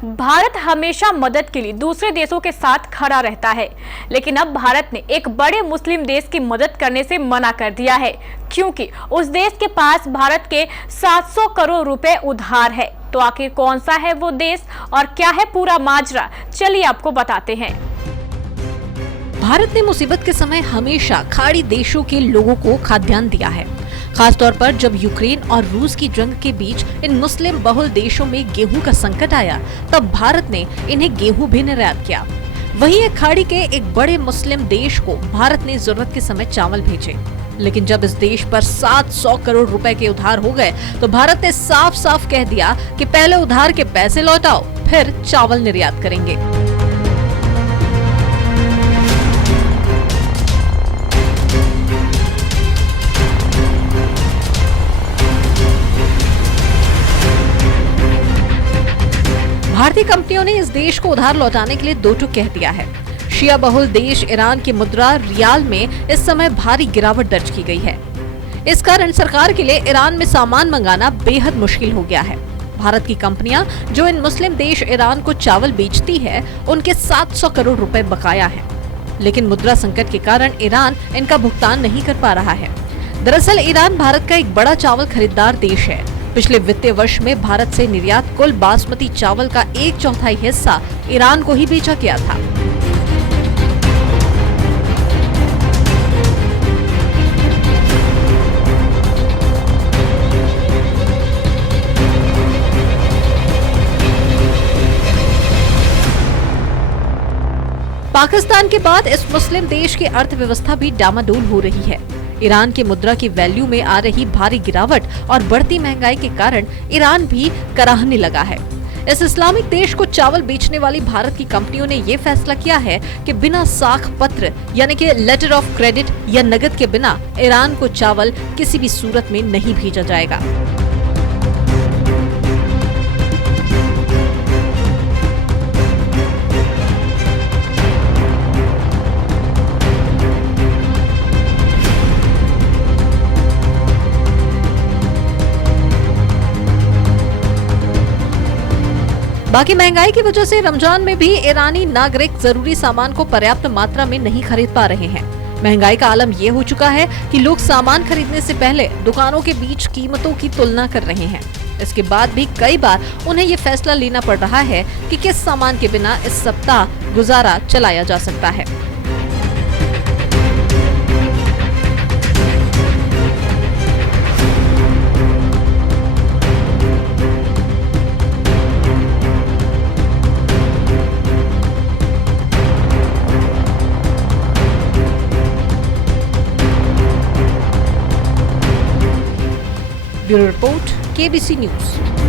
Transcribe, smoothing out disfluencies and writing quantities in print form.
भारत हमेशा मदद के लिए दूसरे देशों के साथ खड़ा रहता है, लेकिन अब भारत ने एक बड़े मुस्लिम देश की मदद करने से मना कर दिया है, क्योंकि उस देश के पास भारत के 700 करोड़ रुपए उधार है। तो आखिर कौन सा है वो देश और क्या है पूरा माजरा, चलिए आपको बताते हैं। भारत ने मुसीबत के समय हमेशा खाड़ी देशों के लोगों को खाद्यान्न दिया है। खासतौर पर जब यूक्रेन और रूस की जंग के बीच इन मुस्लिम बहुल देशों में गेहूं का संकट आया, तब भारत ने इन्हें गेहूं भी निर्यात किया। वहीं एक खाड़ी के एक बड़े मुस्लिम देश को भारत ने जरूरत के समय चावल भेजे, लेकिन जब इस देश पर 700 करोड़ रुपए के उधार हो गए तो भारत ने साफ साफ कह दिया कि पहले उधार के पैसे लौटाओ, फिर चावल निर्यात करेंगे। भारतीय कंपनियों ने इस देश को उधार लौटाने के लिए दो टूक कह दिया है। शिया बहुल देश ईरान की मुद्रा रियाल में इस समय भारी गिरावट दर्ज की गई है। इस कारण सरकार के लिए ईरान में सामान मंगाना बेहद मुश्किल हो गया है। भारत की कंपनियां जो इन मुस्लिम देश ईरान को चावल बेचती है, उनके 700 करोड़ रुपए बकाया है, लेकिन मुद्रा संकट के कारण ईरान इनका भुगतान नहीं कर पा रहा है। दरअसल ईरान भारत का एक बड़ा चावल खरीदार देश है। पिछले वित्तीय वर्ष में भारत से निर्यात कुल बासमती चावल का 1/4 हिस्सा ईरान को ही बेचा गया था। पाकिस्तान के बाद इस मुस्लिम देश की अर्थव्यवस्था भी डामाडोल हो रही है। ईरान की मुद्रा की वैल्यू में आ रही भारी गिरावट और बढ़ती महंगाई के कारण ईरान भी कराहने लगा है। इस इस्लामिक देश को चावल बेचने वाली भारत की कंपनियों ने ये फैसला किया है कि बिना साख पत्र यानी कि लेटर ऑफ क्रेडिट या नकद के बिना ईरान को चावल किसी भी सूरत में नहीं भेजा जाएगा। बाकी महंगाई की वजह से रमजान में भी ईरानी नागरिक जरूरी सामान को पर्याप्त मात्रा में नहीं खरीद पा रहे हैं। महंगाई का आलम ये हो चुका है कि लोग सामान खरीदने से पहले दुकानों के बीच कीमतों की तुलना कर रहे हैं। इसके बाद भी कई बार उन्हें ये फैसला लेना पड़ रहा है कि किस सामान के बिना इस सप्ताह गुजारा चलाया जा सकता है। Bureau report, KBC news.